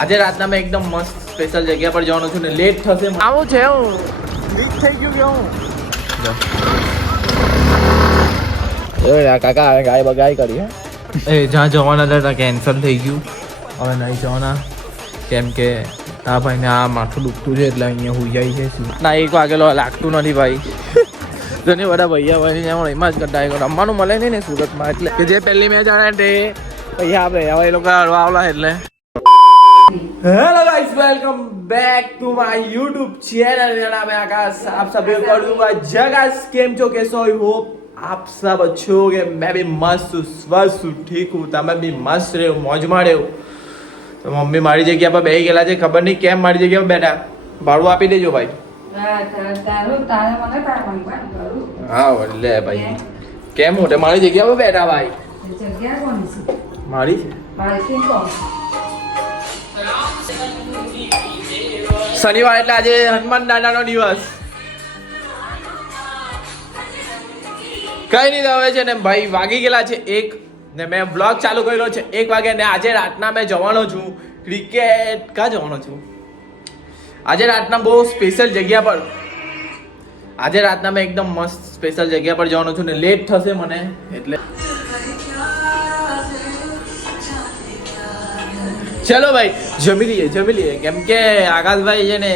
આજે રાતના મેં એકદમ મસ્ત સ્પેશિયલ જગ્યા પર જવાનું છું ને લેટ થશે આવું છે હું લીક થઈ ગયું કે હું કાકા ગાય બગાઈ કરી એ જ્યાં જવાના હતા ત્યાં કેન્સલ થઈ ગયું હવે નહીં જવાના કેમ કે આ ભાઈને આ માથું દુખતું છે એટલે અહીંયા હોઈ જાય છે ના 1 વાગેલો લાગતું નથી ભાઈ ઘણી બધા ભાઈ એમાં જ કરતા રમવાનું મળે નહીં ને સુરતમાં એટલે કે જે પહેલી મેચ આવે તે પૈસા આપે હવે એ લોકો આવલા એટલે hello guys welcome back to my YouTube channel मेरा नाम है आकाश आप सभी को करूंगा जगास केम छो कैसे हो होप आप सब अच्छे होगे मैं भी मस्त हूँ स्वस्थ हूँ ठीक हूँ તમે બી મસ્ત રહ્યો મોજમાં રહ્યો તો મમ્મી મારી જગ્યા પર બેહી ગયેલા છે ખબર નહીં કેમ મારી જગ્યા પર બેઠા ભાડું આપી દેજો ભાઈ હા એટલે ભાઈ કેમ મોટે મારી જગ્યા પર બેઠા ભાઈ મારી શનિવાર એટલે આજે હનુમાન દાદાનો દિવસ કઈ નહીં હવે છે ને ભાઈ વાગી ગયેલા છે 1 ને મેં બ્લોગ ચાલુ કર્યો છે 1 વાગે ને આજે રાતના મેં જવાનો છું ક્રિકેટ ક્યાં જવાનો છું આજે રાતના બહુ સ્પેશિયલ જગ્યા પર આજે રાતના મેં એકદમ મસ્ત સ્પેશિયલ જગ્યા પર જવાનો છું ને લેટ થશે મને એટલે ચલો ભાઈ જમી લઈએ કેમ કે આકાશભાઈ છે ને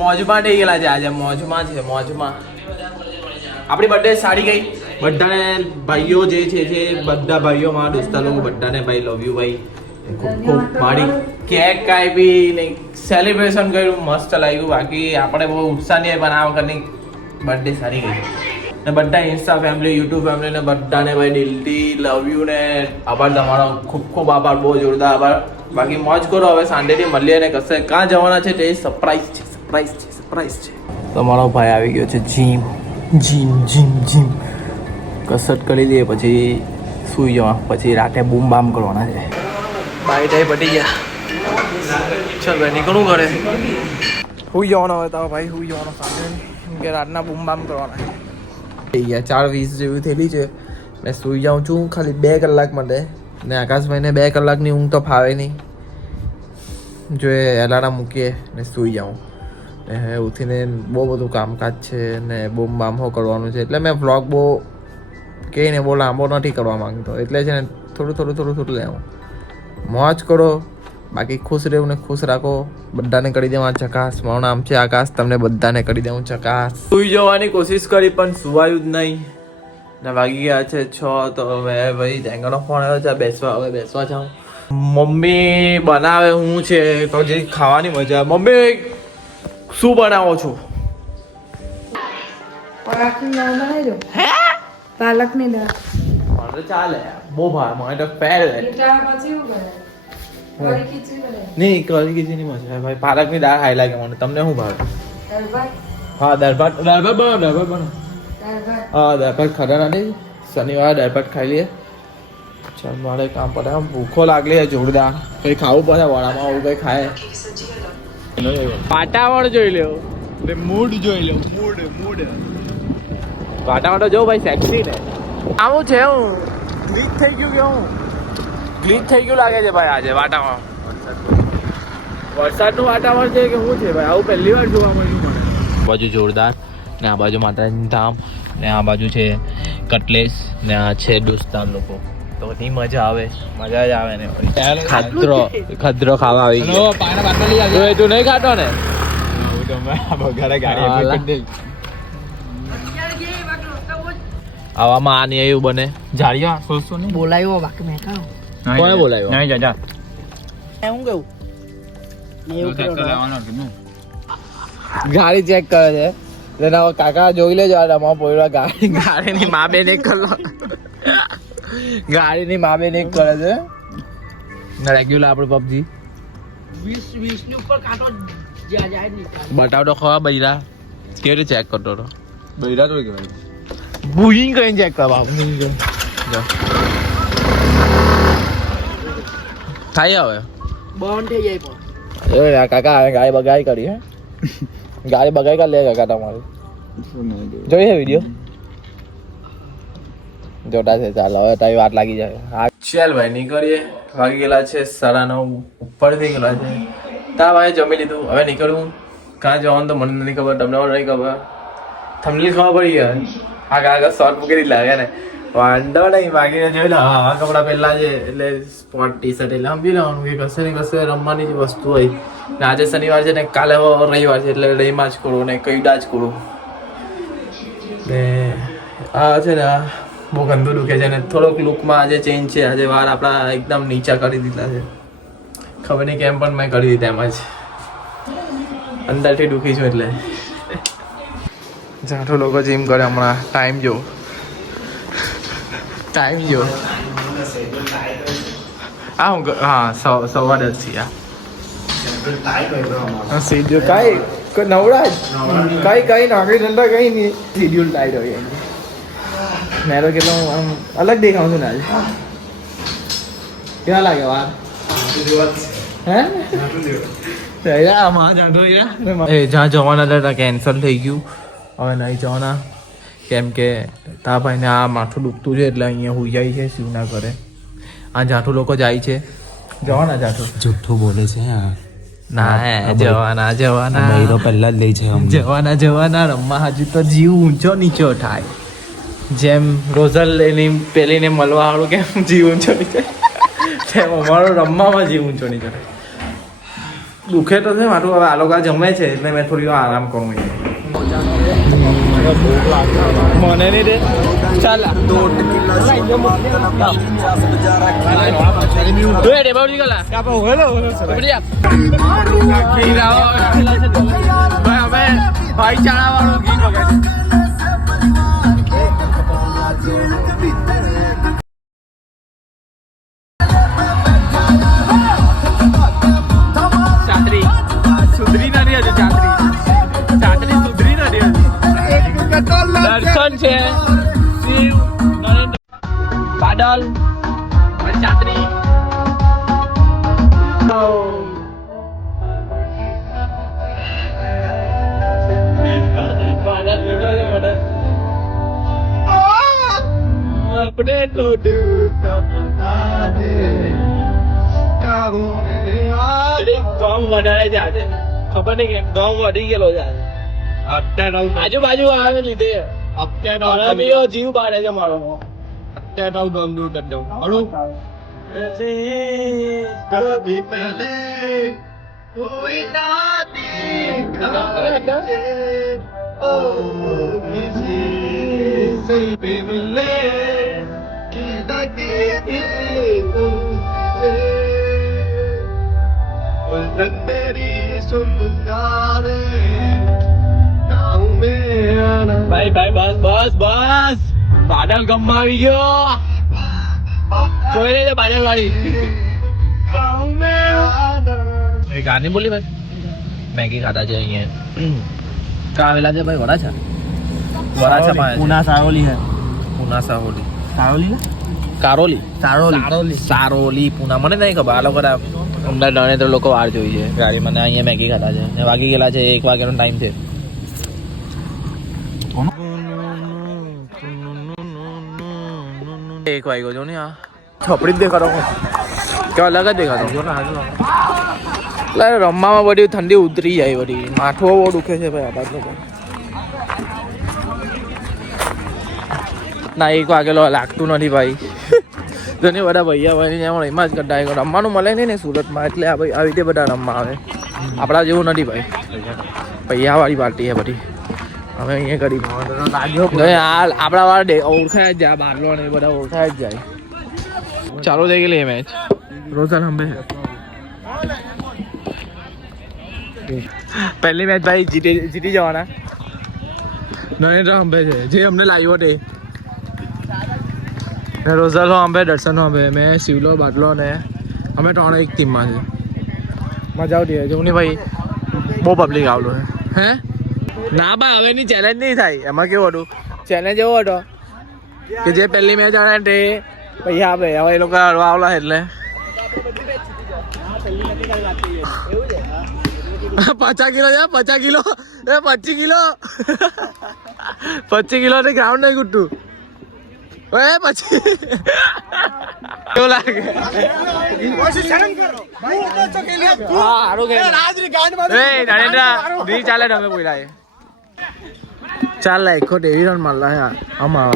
મોજમાં થઈ ગયેલા છે આજે મોજમાં આપણી બર્થડે સારી ગઈ બધાને ભાઈઓ જે છે બધા ભાઈઓ મારા દોસ્તા લોકો બધાને ભાઈ લવ યુ ભાઈ ખૂબ મારી કેક કાપી ને સેલિબ્રેશન કર્યું મસ્ત લાગ્યું બાકી આપણે બહુ ઉત્સાહ નહીં પણ આ વખતની બર્થડે સારી ગઈ ને બધા ઇન્સ્ટા ફેમિલી યુટ્યુબ ફેમિલી ને બધાને ભાઈ દિલથી લવ યુ ને આભાર તમારો ખૂબ આભાર બહુ જોરદાર આભાર બાકી મોજ કરો હવે સાંજેથી મળીએ ને કશે ક્યાં જવાના છે તે સરપ્રાઈઝ છે તમારો ભાઈ આવી ગયો છે જીમ કસરત કરી દઈએ પછી સૂઈ જવા પછી રાતે બૂમ બામ કરવાના છે બાઈ ટાઈ પટી ગયા ચાલ ભાઈ નીકળવું કરે સૂઈ જવાનો હવે તારો ભાઈ સૂઈ જવાનો સાંજે કેમ કે રાતના બૂમ બામ કરવાના છે થઈ ગયા 4:20 જેવી થયેલી છે મેં સૂઈ જાઉં છું ખાલી 2 કલાક માટે ને આકાશભાઈને 2 કલાકની ઊંઘ તો ફાવે નહીં જો એ એલાર્મ મૂકીએ ને સૂઈ જાઉં ને ઉઠીને બહુ બધું કામકાજ છે ને બૂમ બામો કરવાનું છે એટલે મેં વ્લોગ બહુ કહીને બહુ લાંબો નથી કરવા માંગતો એટલે છે ને થોડું લેવું મોજ કરો બાકી ખુશ રહેવું ને ખુશ રાખો બધાને કરી દેવા ચકાસ મારું નામ છે આકાશ તમને બધાને કરી દેવું ચકાસ સૂઈ જવાની કોશિશ કરી પણ સુવાયું જ નહીં ને વાગી ગયા છે 6 તો હવે ભાઈ જેંગાનો ફોન આવ્યો છે બેસવા જાઉં મમ્મી બનાવે હું છે તો જે ખાવાની મજા મમ્મી શું બનાવો છો પાલકની દાળ મારે ચાલે બહુ ભાવે મને તો ફેવરેટ નહીં કરી કીધી નહીં મજા ભાઈ પાલકની દાળ હાઈ લાગે મને તમને શું ભાવે હા દાળ ભાત બનો હા દાળ ભાત ખાધા નથી શનિવાર દાળ ભાત ખાઈ લઈએ ચાલ મારે કામ પડે આમ ભૂખો લાગલી જોરદાર કઈ ખાવું પડે વડામાં આવું કઈ ખાય પાટાવણ જોઈ લ્યો મૂડ જોઈ લો મૂડ પાટાવણ તો જો ભાઈ સેક્સી ને આવું છે હું ક્લિક થઈ ગયું કે હું ક્લિક થઈ ગયું લાગે છે ભાઈ આજે વાતાવરણ વરસાદનું વાતાવરણ છે કે શું છે ભાઈ આવું પહેલી વાર જોવા મળ્યું મને આ બાજુ જોરદાર ને આ બાજુ માતાજીનું ધામ ને આ બાજુ છે કટલેસ ને આ છે દોસ્તાર લોકો તો ની મજા આવે જ આવે ને ખદ્રો ખાવા આવી ગયો તું નહીં ખાતો ને આવામાં આ નહીં એવું બને જાળિયા સોસો નહીં બોલાયો બાકી મેં કાં કોને બોલાયો નહીં જા હું કહું ગાડી ચેક કરે છે તેના કાકા જોઈ લેજો આ તમારો પોયરા ગાડીની મા બેન એક કરો ગાડીની મા બેન એક કરે છે રેગ્યુલર આપણે પબજી 20 ની ઉપર કાંટો જાય નહીં બતાવ તો ખવા બૈરા કેવી રીતે ચેક કરતો હતો બૈરા તો કહેવાય બુઇંગ કરીને ચેક કરવા થાય હવે બંધ થઈ જાય પણ એ કાકા ગાય બગાઈ કરી હે ગાય બગાઈ કર લે કાકા તમારું જોઈએ વિડીયો જોટા છે. ચાલો હવે તારી વાત લાગી જાય. હા ચાલ ભાઈ નીકળીએ. વાગી ગયેલા છે 9:30 ઉપર થઈ ગયેલા છે. તા ભાઈ જમી લીધું. હવે નીકળું. ક્યાં જવાનું તો મને નહીં ખબર, તમને નહીં ખબર. થમલી ખબર પડી ગયા. આગળ શોર્ટ મૂકી લાગે ને વાંધો નહીં. વાગીને જોઈ લો આવા કપડાં પહેલા છે એટલે સ્પોર્ટ ટી શર્ટ એટલે સમજી લેવાનું કે કશે ને કશે રમવાની જે વસ્તુ હોય. ને આજે શનિવાર છે ને કાલે રવિવાર છે એટલે રહીમાં જ કરું ને કઈડા જ કરું. ને આ છે ને આ બહુ ગંદુ દુખે છે ને થોડોક લુકમાં આજે ચેન્જ છે. આજે વાર આપણા એકદમ નીચા કરી દીધા છે. ખબર નહીં કેમ પણ મેં કરી દીધા એમ જ અંદરથી દુખી છું એટલે. જાઠો લોકો જીમ કરે હમણાં. ટાઈમ જો હા હું હા 10:15 થી આ શેડ્યુલ કાંઈ નવરા કઈ નોકરી ધંધા કઈ નહીં. શેડ્યુલ ટાઈટ હોય મેં તો કેટલો આમ અલગ દેખાઉં છું ને આજે. કેવા લાગે વાર હે જ્યાં જવાના હતા કેન્સલ થઈ ગયું. હવે નહીં જવાના કેમ કે તા ભાઈને આ માથું દુખતું છે એટલે અહીંયા હોઈ જાય છે શિવના ઘરે. આ જાઠું લોકો જાય છે. જવાના જાઠું જુઠ્ઠું બોલે છે. ના જવાના મહિનો પહેલા જ લઈ છે જવાના રમવા. હજુ તો જીવ ઊંચો નીચો થાય. જેમ રોઝલ એની પેલીને મળવા વાળું કેમ જીવ ઊંચો નીચો તેમ અમારો રમવામાં જીવ ઊંચો નીચો થાય. દુખે તો છે મારું. હવે આ લોકો જમે છે એટલે મેં થોડી વાર આરામ કરું. મને નહીં દે ચાલ ભાઈચારા વાળું ગીત વગાડે. ચાતરી સુધરી નથી હજુ. ચાતરી સુધરી નથી હજુ. દર્શન છે શિવ નરેન્દ્ર બાદલ ચાતરી આપણે ગામ વધારે છે આજે. ખબર નહીં કેમ ગામ વધી ગયેલો છે આજુબાજુ આવે લીધે. જીવ બાળે છે મારો. ભાઈ બસ બાદલ ગમમાં આવી ગયો. જોઈ લેજે બાદલ વાળી ગાની બોલી ભાઈ. મેગી ખાતા છે અહીંયા. કા આવેલા છે ભાઈ? વરાછા પુના સારોલી હે. પુના સારોલી પુના મને નહીં ખબર. આ લોકો અમદાવાદ નરેન્દ્ર લોકો વાર જોઈ છે ગાડી. મને અહીંયા મેગી ખાતા છે. વાગી ગયેલા છે 1 વાગ્યાનો ટાઈમ છે. 1 વાગ્યો જો ને આ છપડી જ દેખાડો કે અલગ જ દેખાડો. એટલે રમવામાં બધી ઠંડી ઉતરી જાય. બધી માથું બહુ દુખે છે ભાઈ આબાદ લોકો. ના 1 વાગેલો લાગતું નથી ભાઈ. ઘણી બધા ભૈયા ભાઈ જેમ એમાં જ કરતા. રમવાનું મળે નહીં ને સુરતમાં એટલે આ ભાઈ આવી રીતે બધા રમવા આવે. આપણા જેવું નથી ભાઈ. પૈયાવાળી પાર્ટી છે બધી. અમે અહીંયા કરી આપણા વાર ઓળખાય જ જાય. બારલો ને બધા ઓળખાય જ જાય. ચાલુ થઈ ગયેલી એ મેચ. રોઝલ હંબે પહેલી મેચ ભાઈ જીતી જવાના. નરેન્દ્ર હંબે છે જે અમને લાવ્યો તે. રોઝલ હંબે, દર્શન હંબે, મેં શિવલો બાદલો ને અમે 3 એક ટીમમાં છે. મજા આવતી હોય જોની ભાઈ. બહુ પબ્લિક આવલો હે. ના બા હવેની ચેલેન્જ નહીં થાય. એમાં કેવું હતું ચેલેન્જ એવો હતો કે જે પહેલી મેચ આવે તે પૈસા આપે. હવે એ લોકો હરવા આવલા એટલે 50 કિલો છે. 50 કિલો 25 કિલો 25 કિલો ગ્રાઉન્ડ નહીં ગુટતું. ઓએ પછી કેવું લાગે હા હારું કે નહીં ચાલે તમે બોલા ચાલ લાખ એવી રન મારલા હે આમાં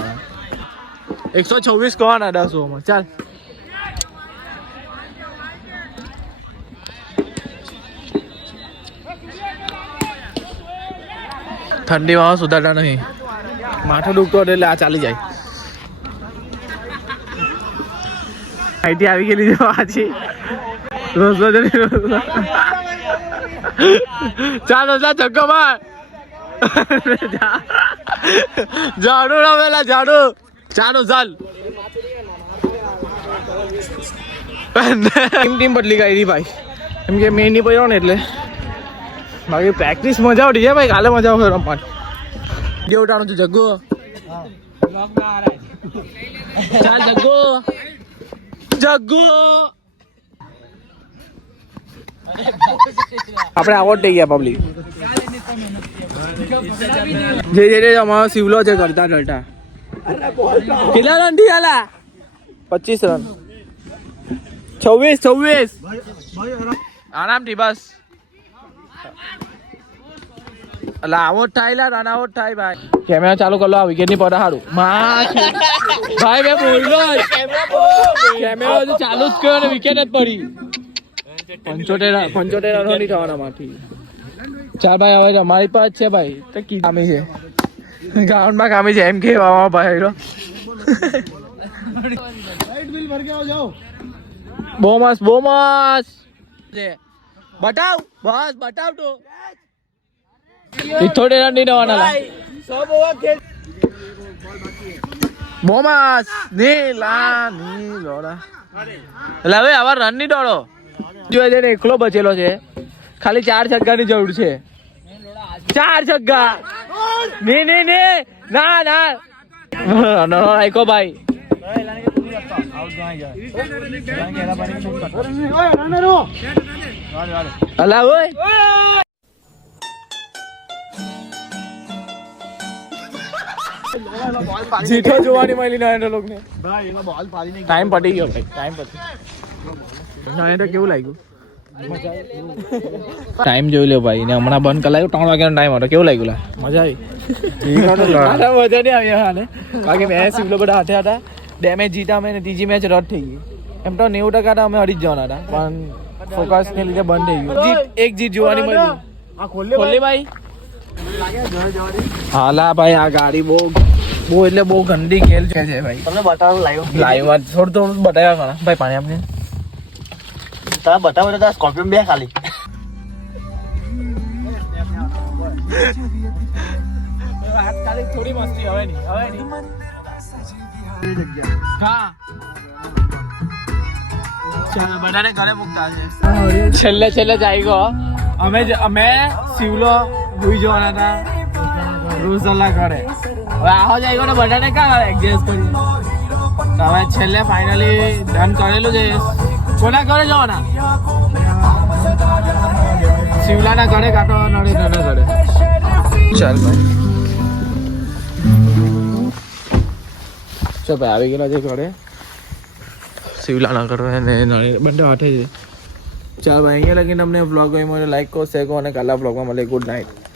124 કોણ 10 ઓવરમાં ચાલ ઠંડીમાં સુધારતા નહીં માથું દુખતો એટલે આ ચાલી જાય આઈટી આવી ગયેલી છે પાછી રોજ ચાલો ચક્કો માર ઝાડુ રમેલા ઝાડુ ચાલો ચાલ ટીમ બદલી ગઈ રહી ભાઈ એમ કે મેં નહીં પડ્યો ને એટલે બાકી પ્રેક્ટિસ મજા આવતી છે ભાઈ કાલે મજા આવશે રમવાની વિડીયો ઉઠાણું છું જગ્ગો ચાલ જગ્ગો જગ્ગો આપણે આવડ થઈ ગયા પબ્લિક જે અમારો સિવલો છે કરતા ડરતા કેટલા રન થી આલા 25 રન 26 આરામથી બસ અલા આઉટ થાય લા રન આઉટ થાય ભાઈ કેમેરા ચાલુ કર લો આ વિકેટ ની પડે હારું ભાઈ મેં બોલ્યો કેમેરા હજુ ચાલુ જ કર્યો ને વિકેટ જ પડી 75 રનો નહીં થવાના માંથી ચાલ ભાઈ હવે અમારી પાસે છે ભાઈ તો કી કામી છે ગ્રાઉન્ડમાં કામી છે એમ કે ભાઈ બહુ મસ્ત બતાવ બસ બતાવ તો 78 રન નહીં થવાના બહુ મસ્ત એટલે હવે આવા રન ની દોડો જોઈ જઈને એકલો બચેલો છે ખાલી 4 છગ્ગાની જરૂર છે 4 છગ્ગા ના આઈકો ભાઈ અલા ઓય જીઠો જોવાની મળી ના એના લોકને ટાઈમ પડી ગયો ભાઈ ટાઈમ પતી ના તો કેવું લાગ્યું ટાઈમ જોઈ લો ભાઈ ને હમણાં બંધ કરાયું 3 વાગ્યાનો ટાઈમ હતો કેવું લાગ્યું મજા આવી મજા નહીં આવી હાલે બાકી મેચ સિવલો બધા હાથે હતા ડેમેજ જીતા અમે ને ત્રીજી મેચ રદ થઈ ગઈ એમ તો 90% હતા અમે હરી જ જવાના હતા પણ ફોકસ ને લીધે બંધ થઈ ગયું એક જીત જોવાની મળી ખોલી ભાઈ હાલા ભાઈ આ ગાડી બહુ એટલે બહુ ગંદી ખેલ છે ભાઈ તમને બતાવો લાઈવ થોડું બતાવ્યા ભાઈ પાણી આપને તમે બતાવો તો સ્કોર્પિયો બે ખાલી થોડી મસ્તી હવે નહીં બધાને ઘરે મૂકતા છે છેલ્લે જાય ગયો અમે સિવલો ભૂઈ જવાના હતા રોઝલા ઘરે હવે આવો જાય ગયો ને બધાને ક્યાં એડજસ્ટ કરી હવે છેલ્લે ફાઇનલી ડન કરેલું છે કોના ઘરે જવાના શિવલાના ઘરે કાંટો નડેના ઘરે ચાલ ભાઈ ચાલ ભાઈ આવી ગયેલા છે ઘરે શિવલાના ઘરે ને બંને હાથે છે ચાલ ભાઈ અહીંયા લગીને અમને બ્લોગ ગમ્યો લાઈક કરો શેર કરો અને કાલા બ્લોગમાં મળે ગુડ નાઇટ